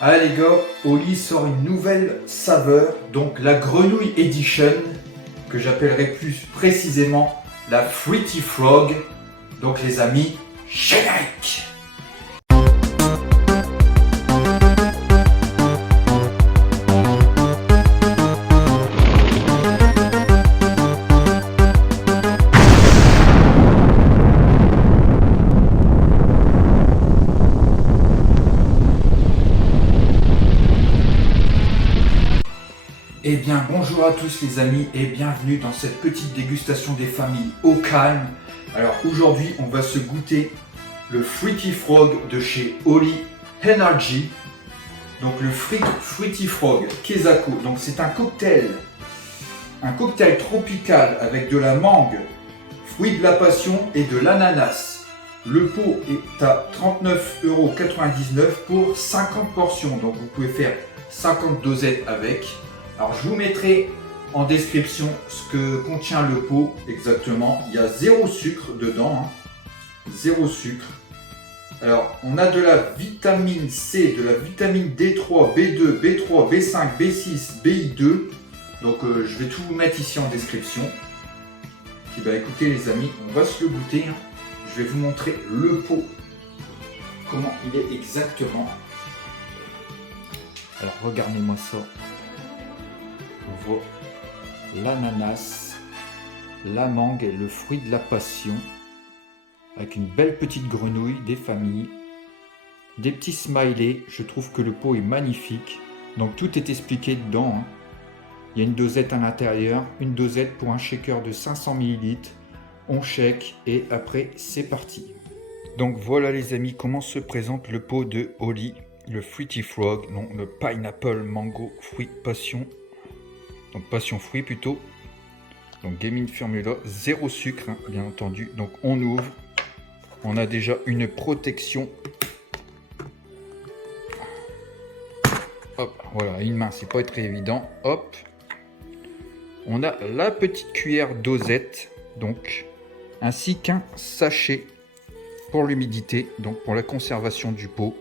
Ah les gars, Oli sort une nouvelle saveur, donc la Grenouille Edition, que j'appellerai plus précisément la Fruity Frog. Donc les amis, générique! Eh bien bonjour à tous les amis et bienvenue dans cette petite dégustation des familles au calme. Alors aujourd'hui on va se goûter le Fruity Frog de chez Oli Energy. Donc le Fruity Frog Kezako. Donc c'est un cocktail tropical avec de la mangue, fruit de la passion et de l'ananas. Le pot est à 39,99 € pour 50 portions. Donc vous pouvez faire 50 dosettes avec. Alors je vous mettrai en description ce que contient le pot exactement. Il y a 0 sucre dedans, 0 sucre. Alors on a de la vitamine C, de la vitamine D3, B2, B3, B5, B6, BI2. Donc je vais tout vous mettre ici en description. Puis bah écoutez les amis, on va se le goûter. Je vais vous montrer le pot, comment il est exactement. Alors regardez-moi ça. On voit l'ananas, la mangue et le fruit de la passion, avec une belle petite grenouille, des familles, des petits smileys. Je trouve que le pot est magnifique. Donc tout est expliqué dedans. Il y a une dosette à l'intérieur, une dosette pour un shaker de 500 ml. On shake et après c'est parti. Donc voilà les amis, comment se présente le pot de Oli, le Fruity Frog, non, le Pineapple Mango Fruit Passion. Donc passion fruit plutôt. Donc gaming formula, 0 sucre bien entendu. Donc on ouvre. On a déjà une protection. Hop, voilà, une main, c'est pas très évident. Hop. On a la petite cuillère dosette, donc, ainsi qu'un sachet pour l'humidité, donc pour la conservation du pot.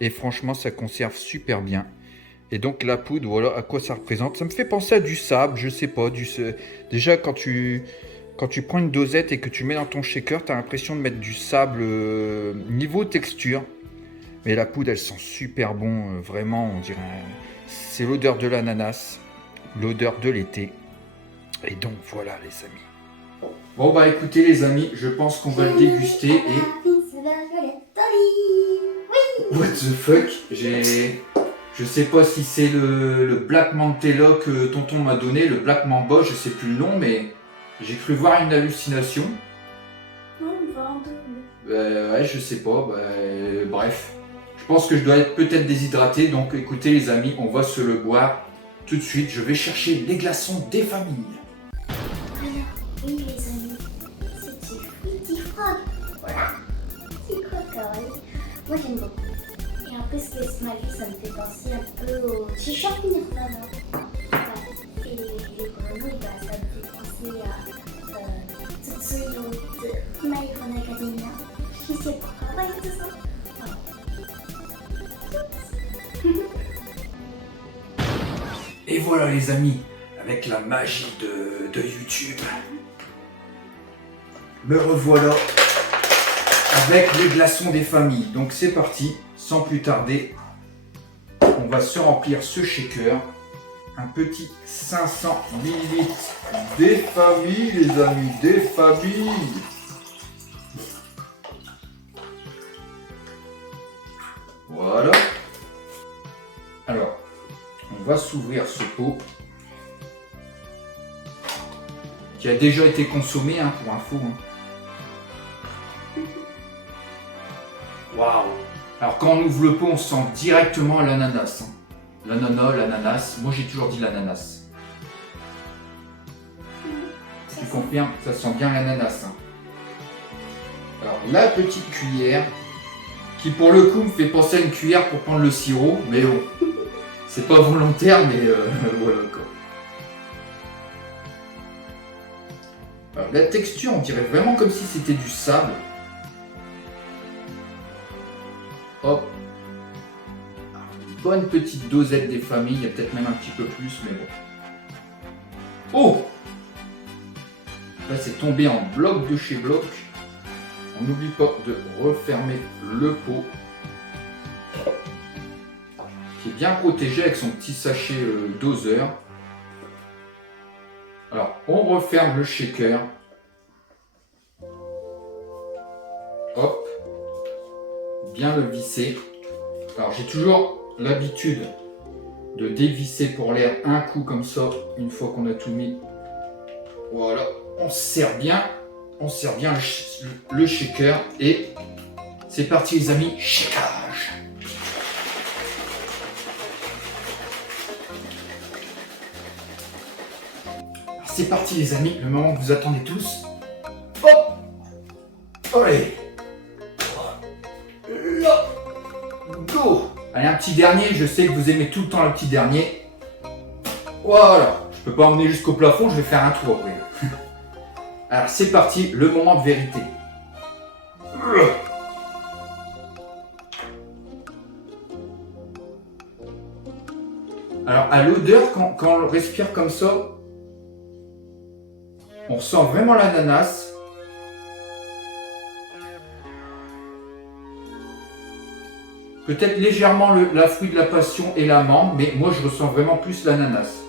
Et franchement, ça conserve super bien. Et donc la poudre, voilà à quoi ça représente. Ça me fait penser à du sable, je sais pas. Déjà quand tu prends une dosette et que tu mets dans ton shaker, tu as l'impression de mettre du sable niveau texture. Mais la poudre, elle sent super bon, vraiment, on dirait. C'est l'odeur de l'ananas, l'odeur de l'été. Et donc voilà les amis. Bon bah écoutez les amis, je pense qu'on va le déguster et... What the fuck? Je sais pas si c'est le Black Mantella que tonton m'a donné, le Black Mamba, je sais plus le nom, mais j'ai cru voir une hallucination. Ouais, je sais pas, bref. Je pense que je dois être peut-être déshydraté, donc écoutez les amis, on va se le boire tout de suite. Je vais chercher les glaçons des familles. Oui les amis, c'est du Fruity Frog. Voilà, petit cocktail. Moi j'aime beaucoup. Et en plus le smiley ça me fait penser un peu au t-shirt Nirvana. Ouais. Et les grenouilles, ça me fait penser à Tsutsuyo de My Hero Academia. Je sais pas, travailler tout ça. Et voilà les amis, avec la magie de YouTube, me revoilà avec les glaçons des familles. Donc c'est parti, sans plus tarder, on va se remplir ce shaker. Un petit 500 ml des familles les amis, des familles. Voilà. Alors, on va s'ouvrir ce pot qui a déjà été consommé pour info. Waouh! Alors quand on ouvre le pot, on sent directement l'ananas. L'ananas. Moi j'ai toujours dit l'ananas. Tu confirmes? Ça sent bien l'ananas. Alors la petite cuillère qui pour le coup me fait penser à une cuillère pour prendre le sirop, mais bon, c'est pas volontaire, mais voilà quoi. Alors, la texture, on dirait vraiment comme si c'était du sable. Hop. bonne petite dosette des familles, il y a peut-être même un petit peu plus, mais bon. Oh! Là, c'est tombé en bloc de chez bloc. On n'oublie pas de refermer le pot, qui est bien protégé avec son petit sachet doseur. Alors, on referme le shaker. Hop. Bien le visser. Alors, j'ai toujours l'habitude de dévisser pour l'air un coup comme ça, une fois qu'on a tout mis. Voilà. On serre bien le shaker et c'est parti les amis, shakeage. C'est parti les amis, le moment que vous attendez tous. Hop, allez, là, go. Allez, un petit dernier, je sais que vous aimez tout le temps le petit dernier. Voilà, je peux pas emmener jusqu'au plafond, je vais faire un trou après. Alors c'est parti, le moment de vérité. Alors à l'odeur, quand on le respire comme ça, on ressent vraiment l'ananas. Peut-être légèrement la fruit de la passion et la mangue, mais moi je ressens vraiment plus l'ananas.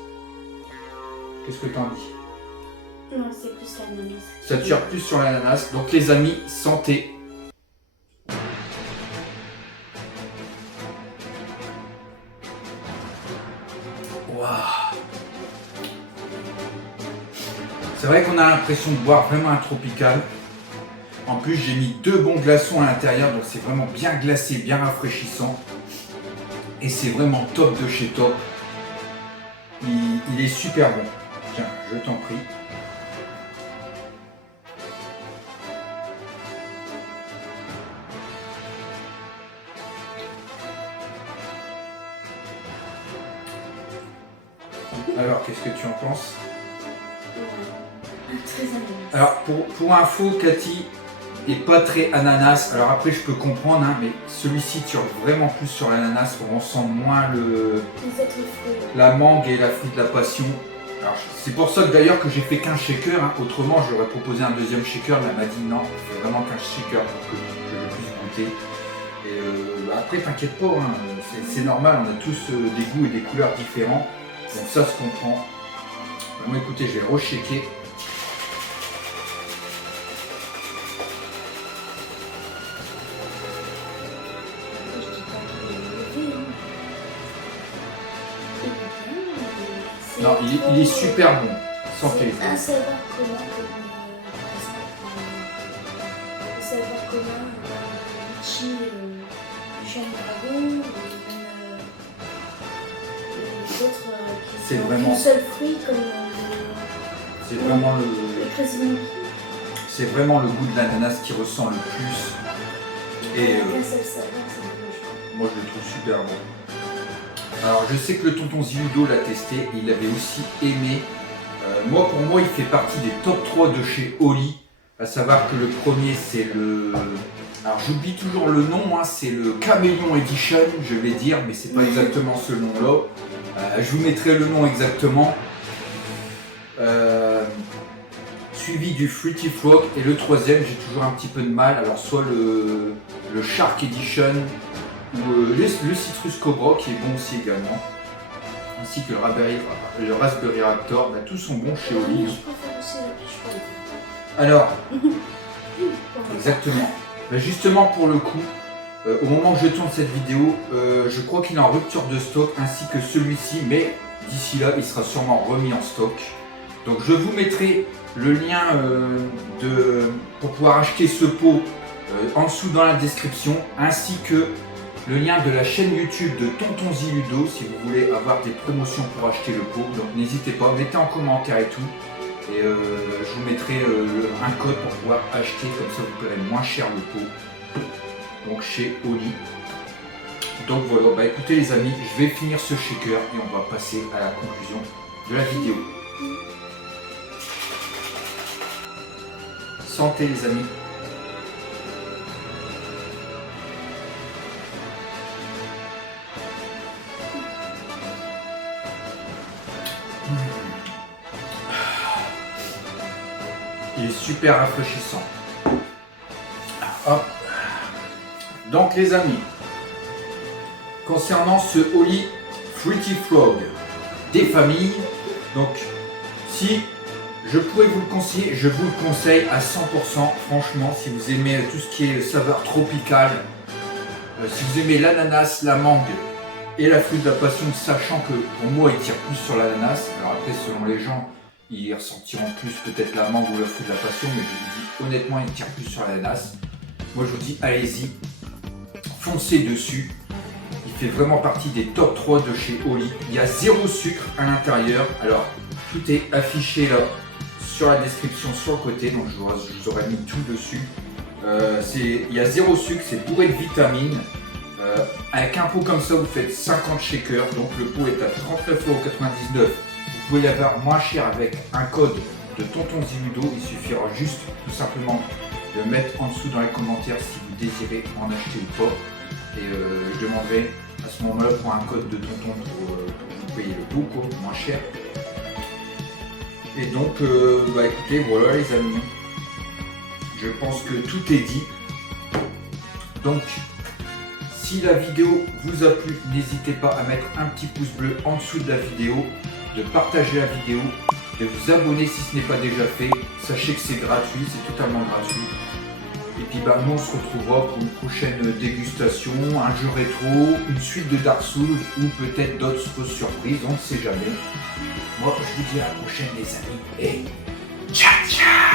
Qu'est-ce que t'en dis ? Non, c'est plus l'ananas. Ça tire plus sur l'ananas. Donc les amis, santé. Waouh. C'est vrai qu'on a l'impression de boire vraiment un tropical. En plus, j'ai mis 2 bons glaçons à l'intérieur, donc c'est vraiment bien glacé, bien rafraîchissant. Et c'est vraiment top de chez top. Il est super bon. Tiens, je t'en prie. Alors, qu'est-ce que tu en penses? Très ananas. Alors, pour info, Cathy est pas très ananas. Alors après, je peux comprendre, hein, mais celui-ci tire vraiment plus sur l'ananas. On sent moins Les autres fruits. la mangue et la fruit de la passion. Alors, c'est pour ça que d'ailleurs que j'ai fait qu'un shaker. Hein. Autrement, j'aurais proposé un deuxième shaker. Elle m'a dit non, c'est vraiment qu'un shaker pour que je puisse goûter. Et après, t'inquiète pas, hein, c'est normal. On a tous des goûts et des couleurs différents. Donc ça se comprend. Bon, écoutez, je vais re-shaker. Non, il est super bon. Santé. C'est un saveur commun comme par exemple le saveur commun litchi, chien dragon, ou même les autres qui C'est sont vraiment- qu'un seul fruit comme C'est vraiment le Crazy Monkey. c'est vraiment le goût de l'ananas qui ressent le plus. Et Qu'un seul saveur, c'est dommage. moi je le trouve super bon. Alors je sais que le tonton Ziludo l'a testé et il avait aussi aimé. Moi pour moi il fait partie des top 3 de chez Oli. À savoir que le premier c'est le... Alors j'oublie toujours le nom, hein, c'est le Caméléon Edition je vais dire, mais c'est pas exactement ce nom là. Je vous mettrai le nom exactement. Suivi du Fruity Frog et le troisième j'ai toujours un petit peu de mal. Alors soit le Shark Edition ou le Citrus Cobra qui est bon aussi également, ainsi que le Raspberry Raptor, bah, tous sont bons chez Oli. Je préfère aussi la pêche froide. Alors, Pour moi. exactement. Bah, justement pour le coup, au moment où je tourne cette vidéo, je crois qu'il est en rupture de stock ainsi que celui-ci, mais d'ici là il sera sûrement remis en stock. Donc je vous mettrai le lien pour pouvoir acheter ce pot en dessous dans la description, ainsi que le lien de la chaîne YouTube de Tonton Ziludo si vous voulez avoir des promotions pour acheter le pot. Donc n'hésitez pas, mettez en commentaire et tout. Et je vous mettrai un code pour pouvoir acheter, comme ça vous paierez moins cher le pot. Donc chez Oli. Donc voilà, bah écoutez les amis, je vais finir ce shaker et on va passer à la conclusion de la vidéo. Santé les amis. Il est super rafraîchissant. Hop. Donc les amis, concernant ce Holly Fruity Frog des familles, donc si je pourrais vous le conseiller, je vous le conseille à 100%. Franchement, si vous aimez tout ce qui est saveur tropicale, si vous aimez l'ananas, la mangue et la fruit de la passion, sachant que pour moi il tire plus sur l'ananas. Alors après, selon les gens, ils ressentiront plus peut-être la mangue ou la fruit de la passion, mais je vous dis honnêtement, il tire plus sur l'ananas. Moi je vous dis, allez-y, foncez dessus. Il fait vraiment partie des top 3 de chez Holly. Il y a 0 sucre à l'intérieur. Alors tout est affiché là sur la description sur le côté, donc je vous aurais mis tout dessus. Il y a 0 sucre, c'est bourré de vitamines. Avec un pot comme ça, vous faites 50 shakers, donc le pot est à 39,99 €. Vous pouvez l'avoir moins cher avec un code de Tonton Ziludo. Il suffira juste tout simplement de mettre en dessous dans les commentaires si vous désirez en acheter ou pas. Et je demanderai à ce moment-là pour un code de Tonton pour vous payer le pot, quoi, moins cher. Et donc, écoutez, voilà les amis, je pense que tout est dit. Donc, si la vidéo vous a plu, n'hésitez pas à mettre un petit pouce bleu en dessous de la vidéo, de partager la vidéo, de vous abonner si ce n'est pas déjà fait. Sachez que c'est gratuit, c'est totalement gratuit. Et puis nous on se retrouvera pour une prochaine dégustation, un jeu rétro, une suite de Dark Souls ou peut-être d'autres surprises, on ne sait jamais. Moi je vous dis à la prochaine les amis et ciao ciao.